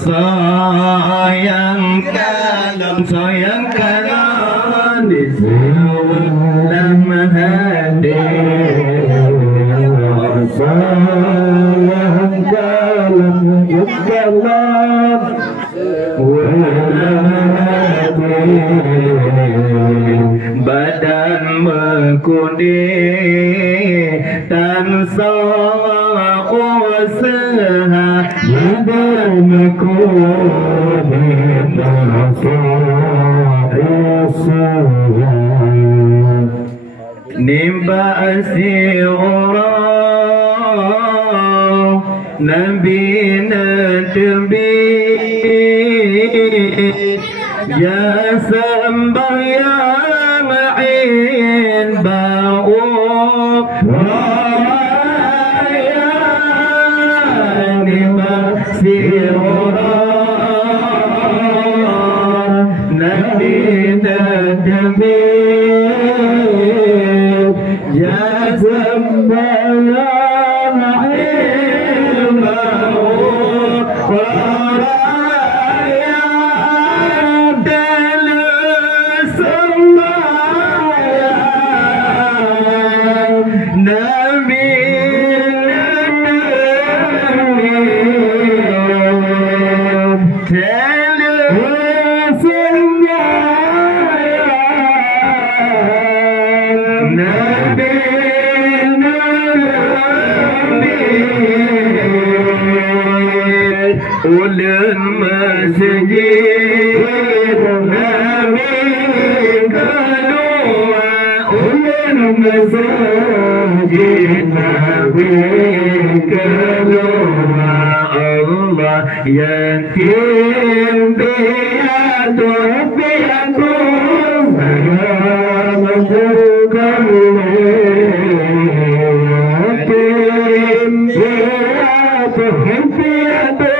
sayang kalon di dalam hati, sayang kalon di dalam hati, badan mengkuning dan usaha badan mengkuning dan usaha nimba asyurah Nabi Nabi ya sembahyang ain bau nimba asyurah Nabi Nabi ya sembahyang ain bau ulun masjid Nabi kedua ulun masjid Nabi kedua Allah yatim piatu piatu mengumpulkan yatim piatu piatu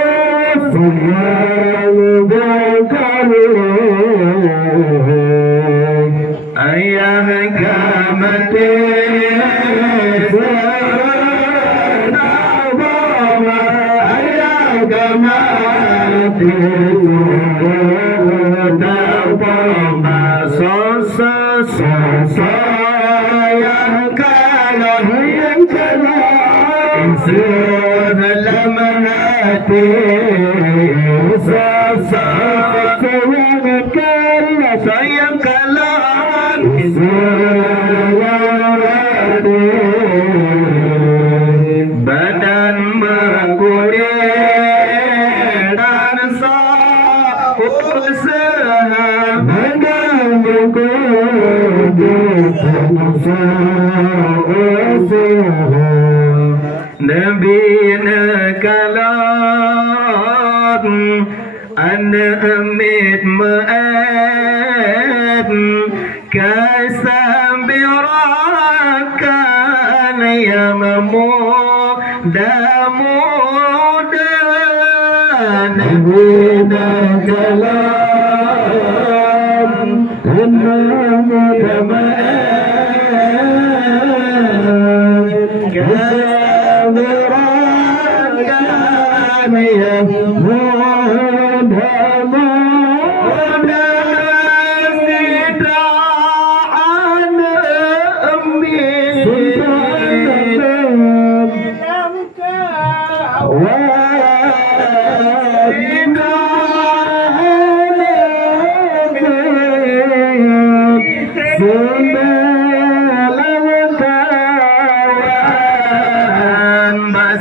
ayah kamati ayah kamati yang kalau dalam hati sayang kalan badan mengkuning dan usaha badan mengkuning dan usaha Nabi nakalan ana amit ma'ad kasambirakan ya mamudan Nabi nakalan ana amit ma'ad kasambirakan ya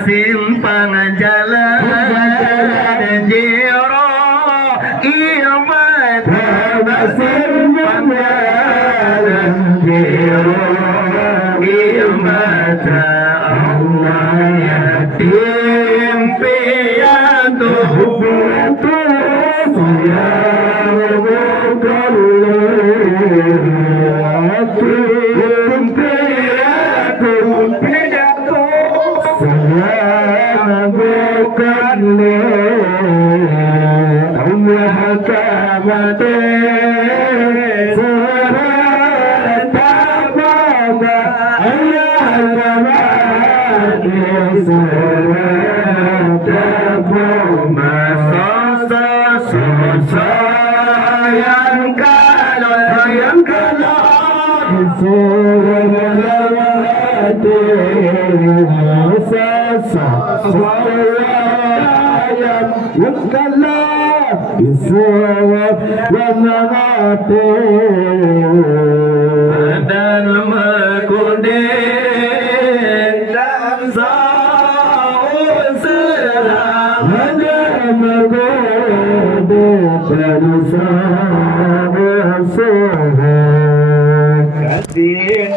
simpang jalan jiro imat simpang jalan jiro imat Allah yatim piatu ya bukan yatim piatu bukan Allah kabate surat tababa Allah kabate surat tababa yang kalah isawat wanagate dan mengkundi dan sausah dan mengkundi dan sausah kadin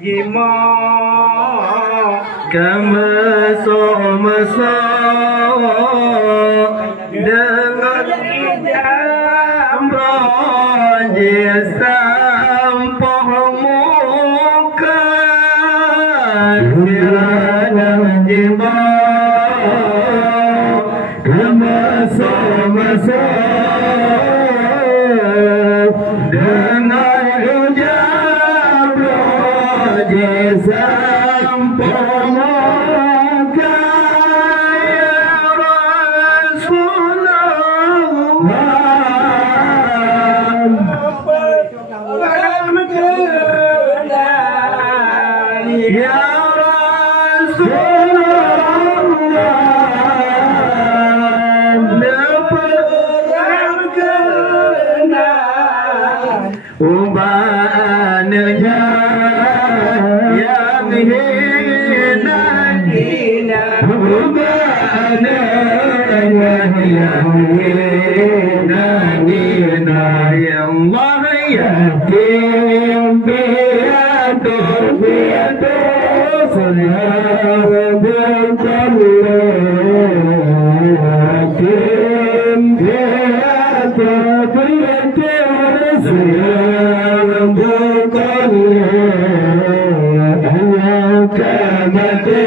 jima kemeso-meso dengan idam bronjis sampoh muka kiranya jima kemeso-meso dengan idam bronjis sampoh muka ya Rasulullah neperkenal ubannya yang hina ubannya yang hina ya Allah yakin biatur sayang yakin biatur sayang kamati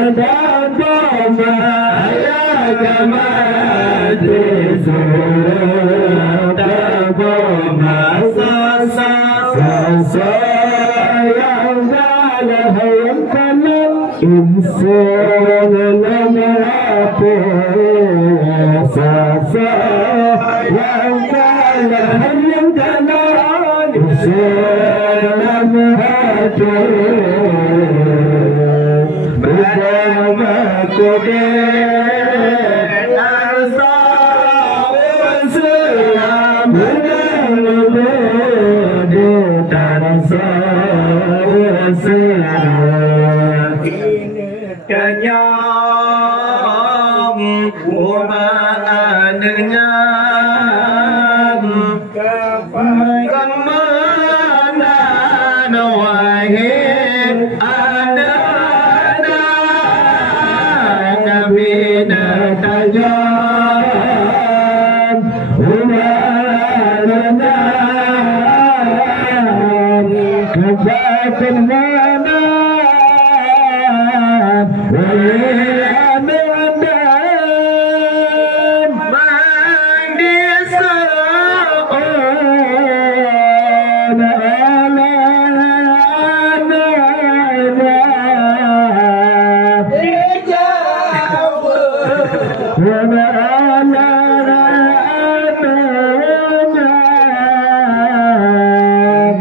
sadadama ya kamati sadadama sayang dalah yang kalah insan lamati sayang dalah yang kalah insan lamati bersama kode arsa Islam kenyang umatnya kemana wahai ada Nabi tajam umatnya kebatin mana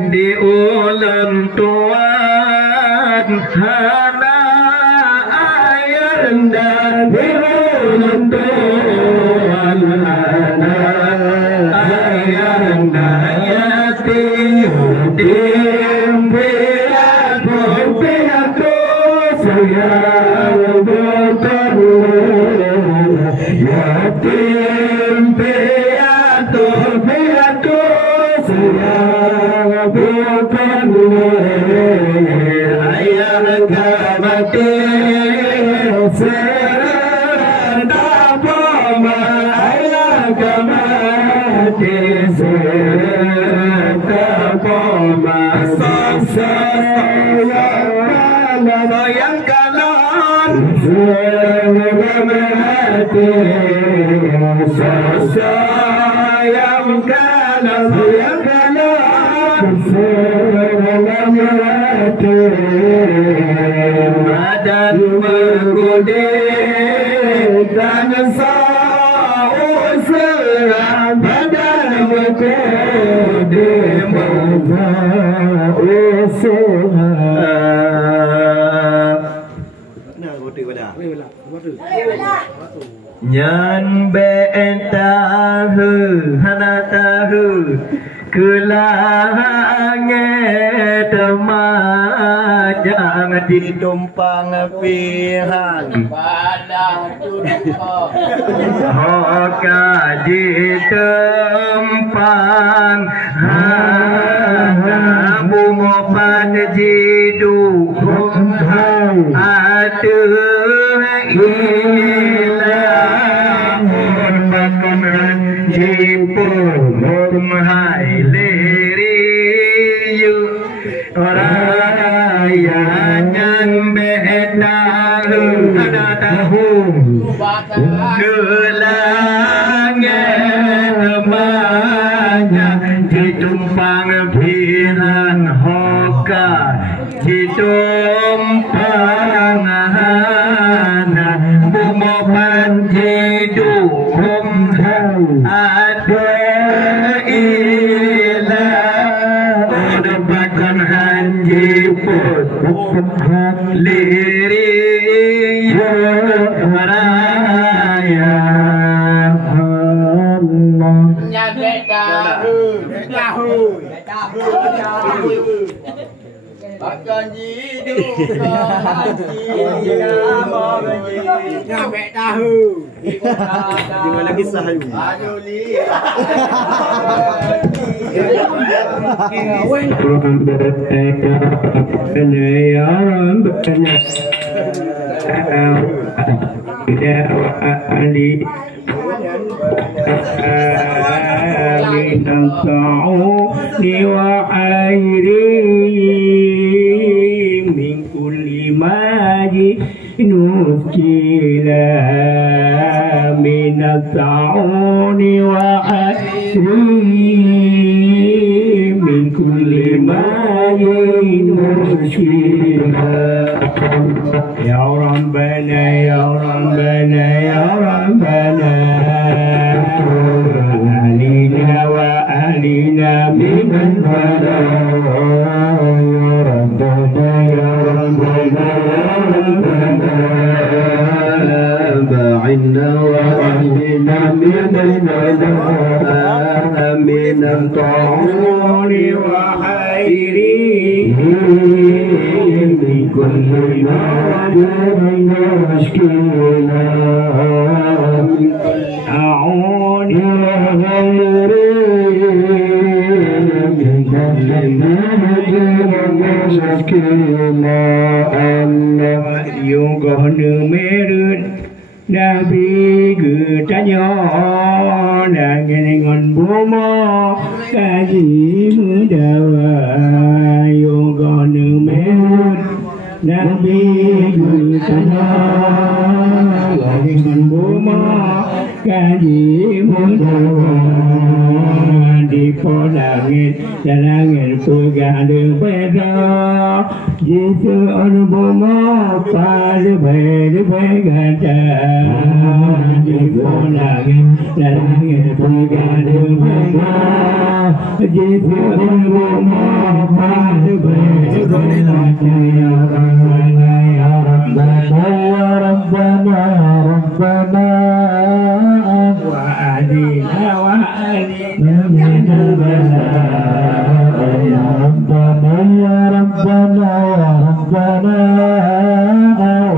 di ulang tuan hana air dan di ulang tuan hana air dan yatim piatu sayang bertemu yatim piatu sayang bertemu ayah kamati sedapoma ayah kamati sedapoma sayang kalan sayang badan berkulit dan sausah badan berkulit sausah. Nah, Nhân bệ ta hư hana ta hư cứ là nghe tâm jangan ditumpang pihak hoka ditumpang bumopan jidu atu ilamun makan jipu hai liriyu raya nhân beta ada tahu gelangnya namanya ditumpang pilihan hoka ditumpang hana bumopan hidup ada liri raya Allah Bahkan hidup nyampe tahu dengan lagi sahayu min kulli maji nuskila min at-ta'uni wa asri min kulli maji nuskila ya rabbana ya rabbana ya rabbana alina wa alina min al-bala بعنا وأهلنا من البلاء من الطاعون وحيره من كل مرض مشكلة أعون غيري من كل مرض مشكلة أن يغن مرد Nabi tanya dengan bomo kaji mudawa yoga numer Nabi tanya dengan bomo kaji mudawa di polangit dalangit pegadu beda jitu bomo pada begada di polangit dalangit pegadu beda jitu bomo pada begada ya Rabbana ya Rabbana ya Rabbana Rabbana wa adina wa adina min al-bala ya Rabbana ya Rabbana ya Rabbana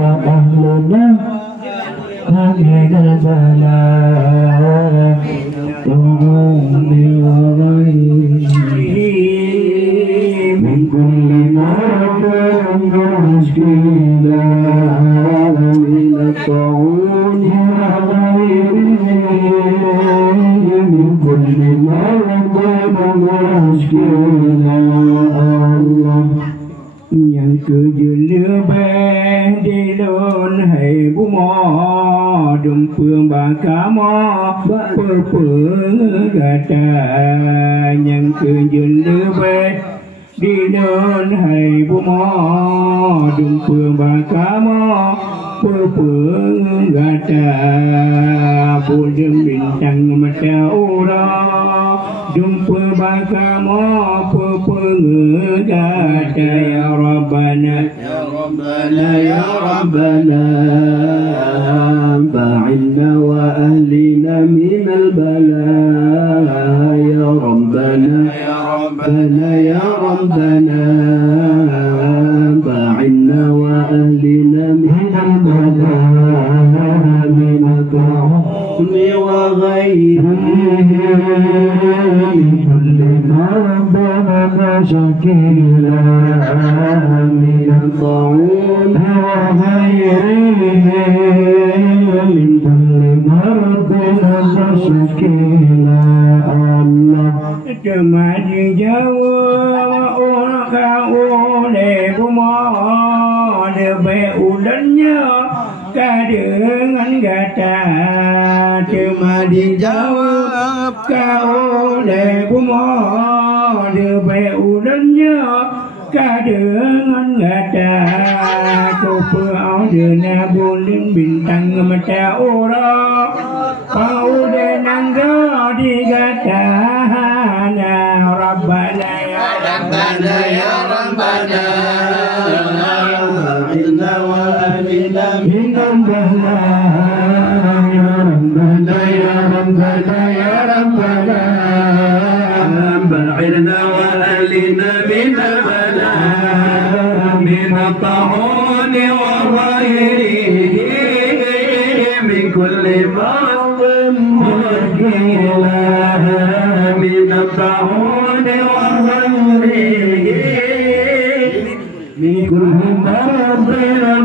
wa ahluna min al-bala min kulli marad mushkila min at-ta'un من كل مرض مشكلة الله yang kejeleban dilon hai bumo dum phương bakamo perpeng gata yang kejeleban dilon hai bumo dum phương bakamo perpeng gata budem bintang mata ura jumpa bakamo perpeng gata ya Rabbana ya Rabbana ya Rabbana كل مرض ومشاكل من الطاعون وغيره من كل مرض ومشاكل الله cuma dijawab orang kau lebu mau lebih ulannya kadengan kata cuma dijawab kau lebu mau lebih ulannya kadengan kata kau peaunya bulan bintang mata orang kau denang di kata ربنا يا ربنا يا ربنا إنا وأهلنا من البلاء يا ربنا يا ربنا يا ربنا بعدنا وأهلنا من البلاء من الطاعون وغيره من كل مرض مشكلة من الطاعون من كل مرض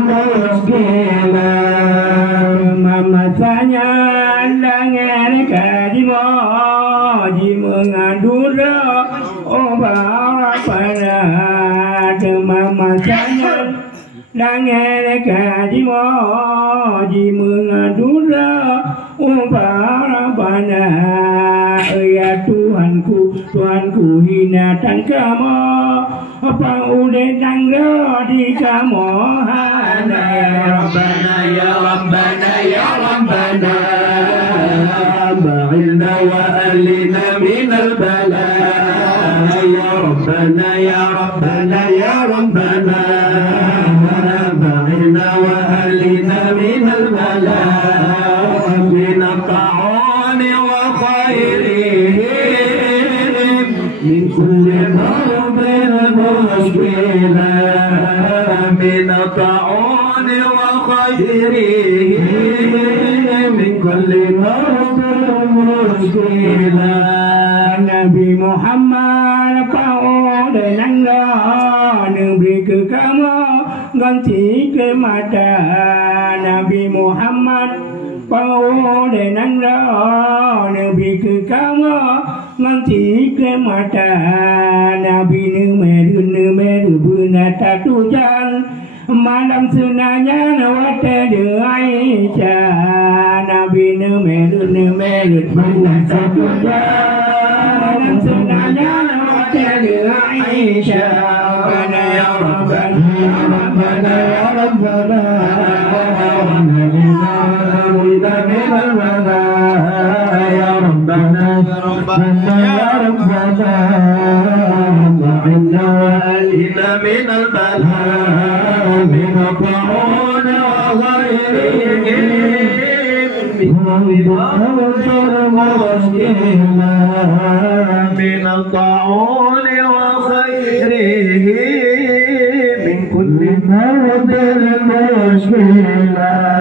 مشكلة masanya dengan kadimo di mengadura obat pada masanya dengan kadimo di mengadura obat pada ya Tuhanku Tuhanku hina tan kamu apa udah tangga di kamu hana ya Rabbana ya Rabbana ya Rabbana ba'ilna wa alina min al-bala ya Rabbana ya Rabbana ya Rabbana ba'ilna wa alina min al-bala min al-ta'un wa khairihim min kulli مرض مشكلة من الطاعون وخيره من كل مرض مشكلة Nabi Muhammad kau dengan negeri ke kamu ganti ke mata Nabi Muhammad kau dengan negeri ke kamu ganti ke mata Nabi Numeru bunata tujan malam senanya nawata de Aisyah Nabi Numeru bunata tujan malam senanya nawata de Aisyah Rabbana ya Rabbana ya Rabbana ya Rabbana ya Rabbana يا ربنا وعنا وأهلنا من البلاء من الطاعون وغيره من الطاعون وغيره من كل مرض مشكلة